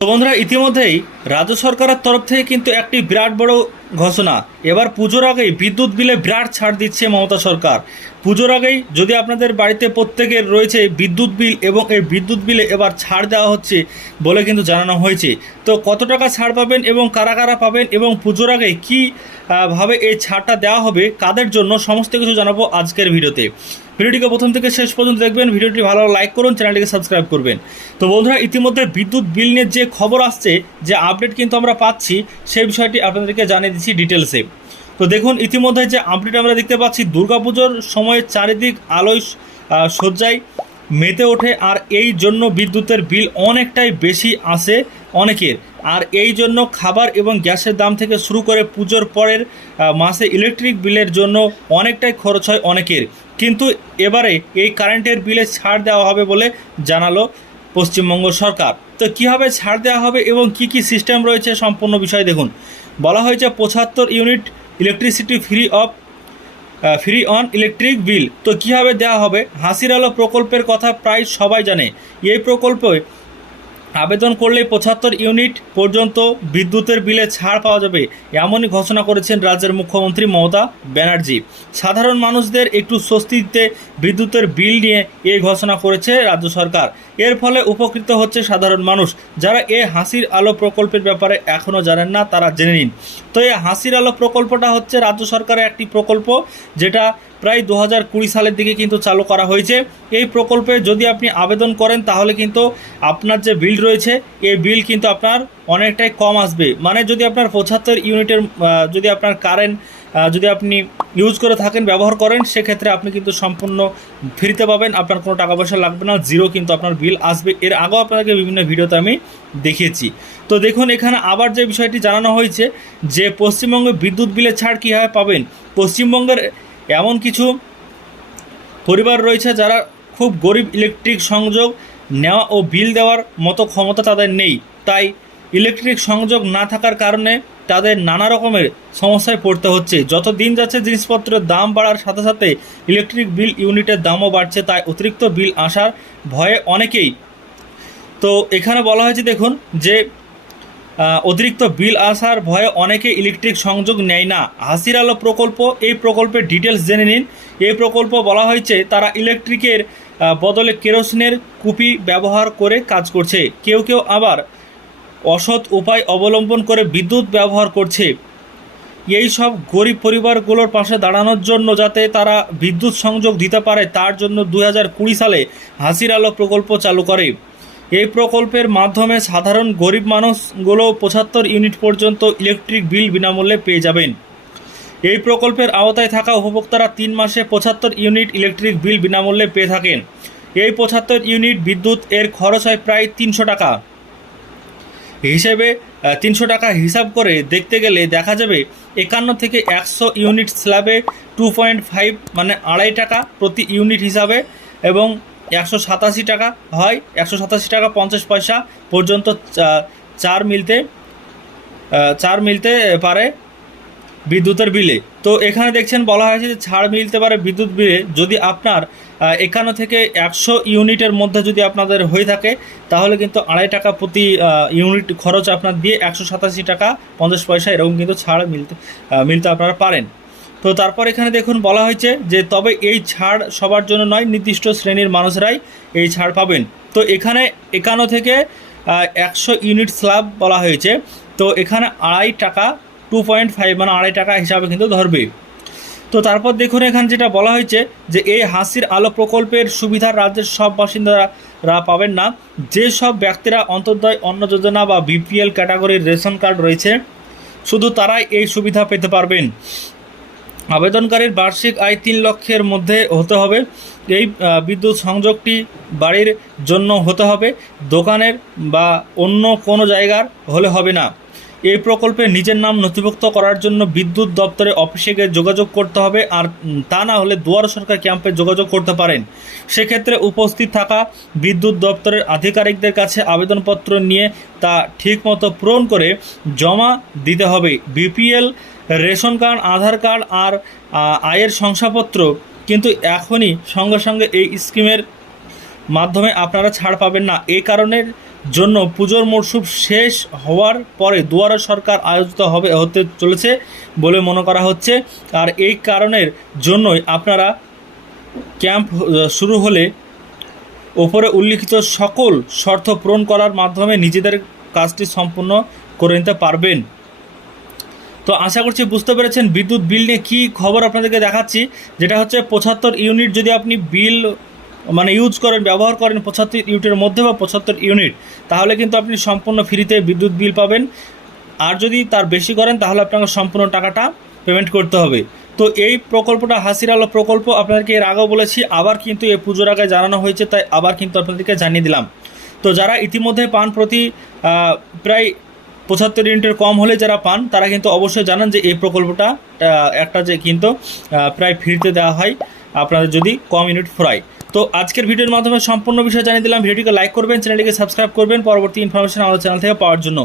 তো বন্ধুরা, ইতিমধ্যেই রাজ্য সরকারের তরফ থেকে কিন্তু একটি বিরাট বড় ঘোষণা। এবার পুজোর আগেই বিদ্যুৎ বিলে বিরাট ছাড় দিচ্ছে মমতা সরকার। পুজোর আগেই যদি আপনাদের বাড়িতে প্রত্যেকের রয়েছে বিদ্যুৎ বিল, এবং এই বিদ্যুৎ বিলে এবার ছাড় দেওয়া হচ্ছে বলে কিন্তু জানানো হয়েছে। তো কত টাকা ছাড় পাবেন এবং কারা কারা পাবেন এবং পুজোর আগে কী ভাবে এই ছাড়টা দেওয়া হবে, কাদের জন্য, সমস্ত কিছু জানাবো আজকের ভিডিওতে। ভিডিওটিকে প্রথম থেকে শেষ পর্যন্ত দেখবেন। ভিডিওটি ভালো লাইক করুন, চ্যানেলটিকে সাবস্ক্রাইব করবেন। তো বন্ধুরা, ইতিমধ্যে বিদ্যুৎ বিল নিয়ে যে খবর আসছে, যে আপডেট কিন্তু আমরা পাচ্ছি, সেই বিষয়টি আপনাদেরকে জানিয়ে দিচ্ছি ডিটেলসে। তো দেখুন, ইতিমধ্যে যে আপডেট আমরা দেখতে পাচ্ছি, দুর্গাপুজোর সময় চারিদিক আলোয় সজ্জায় মেতে ওঠে, আর এই জন্য বিদ্যুতের বিল অনেকটাই বেশি আসে অনেকের। আর এই জন্য খাবার এবং গ্যাসের দাম থেকে শুরু করে পুজোর পরের মাসে ইলেকট্রিক বিলের জন্য অনেকটাই খরচ হয় অনেকের। কিন্তু এবারে এই কারেন্টের বিলে ছাড় দেওয়া হবে বলে জানালো পশ্চিমবঙ্গ সরকার। তো কীভাবে ছাড় দেওয়া হবে এবং কি কি সিস্টেম রয়েছে, সম্পূর্ণ বিষয় দেখুন। বলা হয়েছে 75 unit electricity free on electric bill. তো কীভাবে দেওয়া হবে? হাসির আলো প্রকল্পের কথা প্রায় সবাই জানে। এই প্রকল্পে আবেদন করলে 75 ইউনিট পর্যন্ত বিদ্যুতের বিলে ছাড় পাওয়া যাবে, এমনই ঘোষণা করেছেন রাজ্যের মুখ্যমন্ত্রী মমতা ব্যানার্জি। সাধারণ মানুষদের একটু স্বস্তি দিতে বিদ্যুতের বিল নিয়ে এই ঘোষণা করেছে রাজ্য সরকার। এর ফলে উপকৃত হচ্ছে সাধারণ মানুষ। যারা এই হাসির আলো প্রকল্পের ব্যাপারে এখনও জানেন না, তারা জেনে নিন। তো এই হাসির আলো প্রকল্পটা হচ্ছে রাজ্য সরকারের একটি প্রকল্প, যেটা প্রায় 2020 সালের দিকে কিন্তু চালু করা হয়েছে। এই প্রকল্পে যদি আপনি আবেদন করেন, তাহলে কিন্তু আপনার যে বিল রয়েছে, এই বিল কিন্তু আপনার অনেকটাই কম আসবে। মানে যদি আপনার 75 ইউনিটের যদি আপনার কারেন্ট যদি আপনি ইউজ করে থাকেন, ব্যবহার করেন, সেক্ষেত্রে আপনি কিন্তু সম্পূর্ণ ফ্রিতে পাবেন। আপনার কোনো টাকা পয়সা লাগবে না, জিরো কিন্তু আপনার বিল আসবে। এর আগেও আপনাকে বিভিন্ন ভিডিওতে আমি দেখিয়েছি। তো দেখুন, এখানে আবার যে বিষয়টি জানানো হয়েছে, যে পশ্চিমবঙ্গে বিদ্যুৎ বিলের ছাড় কীভাবে পাবেন। পশ্চিমবঙ্গের এমন কিছু পরিবার রয়েছে যারা খুব গরিব, ইলেকট্রিক সংযোগ নেওয়া ও বিল দেওয়ার মতো ক্ষমতা তাদের নেই। তাই ইলেকট্রিক সংযোগ না থাকার কারণে তাদের নানা রকমের সমস্যায় পড়তে হচ্ছে। যত দিন যাচ্ছে জিনিসপত্রের দাম বাড়ার সাথে সাথে ইলেকট্রিক বিল ইউনিটের দামও বাড়ছে। তাই অতিরিক্ত বিল আসার ভয়ে অনেকেই, তো এখানে বলা হয়েছে দেখুন, যে অতিরিক্ত বিল আসার ভয়ে অনেকে ইলেকট্রিক সংযোগ নেয় না। হাসির আলো প্রকল্প, এই প্রকল্পের ডিটেলস জেনে নিন। এই প্রকল্প বলা হয়েছে তারা ইলেকট্রিকের বদলে কেরোসিনের কুপি ব্যবহার করে কাজ করছে। কেউ কেউ আবার অসৎ উপায় অবলম্বন করে বিদ্যুৎ ব্যবহার করছে। এই সব গরিব পরিবারগুলোর পাশে দাঁড়ানোর জন্য, যাতে তারা বিদ্যুৎ সংযোগ দিতে পারে, তার জন্য 2020 সালে হাসির আলো প্রকল্প চালু করে। এই প্রকল্পের মাধ্যমে সাধারণ গরিব মানুষগুলো 75 ইউনিট পর্যন্ত ইলেকট্রিক বিল বিনামূল্যে পেয়ে যাবেন। এই প্রকল্পের আওতায় থাকা উপভোক্তারা 3 মাসে 75 ইউনিট ইলেকট্রিক বিল বিনামূল্যে পেয়ে থাকেন। এই 75 ইউনিট বিদ্যুৎ এর খরচ হয় প্রায় 300 টাকা। 300 টাকা হিসাব করে দেখতে গেলে দেখা যাবে 51 থেকে 100 ইউনিট স্ল্যাবে 2.5 মানে 2.5 টাকা প্রতি ইউনিট হিসাবে, এবং 187 টাকা হয়, 187 টাকা 50 পয়সা পর্যন্ত চার মিলতে পারে বিদ্যুতের বিলে। তো এখানে দেখছেন বলা হয়েছে যে ছাড় মিলতে পারে বিদ্যুৎ বিলে যদি আপনার 51 থেকে 100 ইউনিটের মধ্যে যদি আপনাদের হয়ে থাকে, তাহলে কিন্তু 2.5 টাকা প্রতি ইউনিট খরচ আপনার দিয়ে 187 টাকা 50 পয়সা এরকম কিন্তু ছাড় মিলতে আপনারা পারেন। তো তারপর এখানে দেখুন বলা হয়েছে যে তবে এই ছাড় সবার জন্য নয়, নির্দিষ্ট শ্রেণীর মানুষরাই এই ছাড় পাবেন। তো এখানে 51 থেকে 100 ইউনিট স্ল্যাব বলা হয়েছে। তো এখানে 2.5 টাকা 2.5 মানে 2.5 টাকা হিসাবে কিন্তু ধরবে। তো তারপর দেখুন, এখানে যেটা বলা হয়েছে যে এই হাসির আলো প্রকল্পের সুবিধা রাজ্যের সব বাসিন্দারা পাবেন না। যে সব ব্যক্তিরা অন্তর্দয় অন্ন যোজনা বা বিপিএল ক্যাটাগরির রেশন কার্ড রয়েছে, শুধু তারাই এই সুবিধা পেতে পারবেন। আবেদনকারীর বার্ষিক আয় 3 লক্ষের মধ্যে হতে হবে। এই বিদ্যুৎ সংযোগটি বাড়ির জন্য হতে হবে, দোকানের বা অন্য কোনো জায়গার হলে হবে না। এই প্রকল্পে নিজের নাম নথিভুক্ত করার জন্য বিদ্যুৎ দপ্তরে অফিসে গিয়ে যোগাযোগ করতে হবে, আর তা না হলে দুয়ারে সরকার ক্যাম্পে যোগাযোগ করতে পারেন। সেক্ষেত্রে উপস্থিত থাকা বিদ্যুৎ দপ্তরের আধিকারিকদের কাছে আবেদনপত্র নিয়ে তা ঠিকমতো পূরণ করে জমা দিতে হবে। বিপিএল রেশন কার্ড, আধার কার্ড আর আয়ের শংসাপত্র কিন্তু এখনই সঙ্গে সঙ্গে এই স্কিমের মাধ্যমে আপনারা ছাড় পাবেন না। এই কারণে জন্য পুজোর মরশুম শেষ হওয়ার পরে দুয়ারে সরকার আয়োজিত হতে চলেছে বলে মনে করা হচ্ছে। আর এই কারণের জন্যই আপনারা ক্যাম্প শুরু হলে ওপরে উল্লিখিত সকল শর্ত পূরণ করার মাধ্যমে নিজেদের কাজটি সম্পূর্ণ করে নিতে পারবেন। তো আশা করছি বুঝতে পেরেছেন বিদ্যুৎ বিল নিয়ে কী খবর আপনাদেরকে দেখাচ্ছি, যেটা হচ্ছে 75 ইউনিট যদি আপনি বিল ইউজ করেন, ব্যবহার করেন 75 ইউনিটের মধ্যে বা 75 ইউনিট, তাহলে কিন্তু আপনি সম্পূর্ণ ফ্রিতে বিদ্যুৎ বিল পাবেন। আর যদি তার বেশি করেন তাহলে আপনাকে সম্পূর্ণ টাকাটা পেমেন্ট করতে হবে। তো এই প্রকল্পটা হাসির আলো প্রকল্প, আপনাদেরকে এর আগেও বলেছি, আবার কিন্তু এই পুজোর আগে জানানো হয়েছে, তাই আবার কিন্তু আপনাদেরকে জানিয়ে দিলাম। তো যারা ইতিমধ্যে পান প্রতি প্রায় 75 ইউনিটের কম হলে যারা পান তারা কিন্তু অবশ্যই জানান যে এই প্রকল্পটা একটা যে কিন্তু প্রায় ফ্রিতে দেওয়া হয় আপনাদের যদি কম ইউনিট ফুরায়। তো আজকের ভিডিওর মাধ্যমে সম্পূর্ণ বিষয় জানিয়ে দিলাম। ভিডিওটিকে লাইক করবেন, চ্যানেলটিকে সাবস্ক্রাইব করবেন পরবর্তী ইনফরমেশন আমাদের চ্যানেল থেকে পাওয়ার জন্য।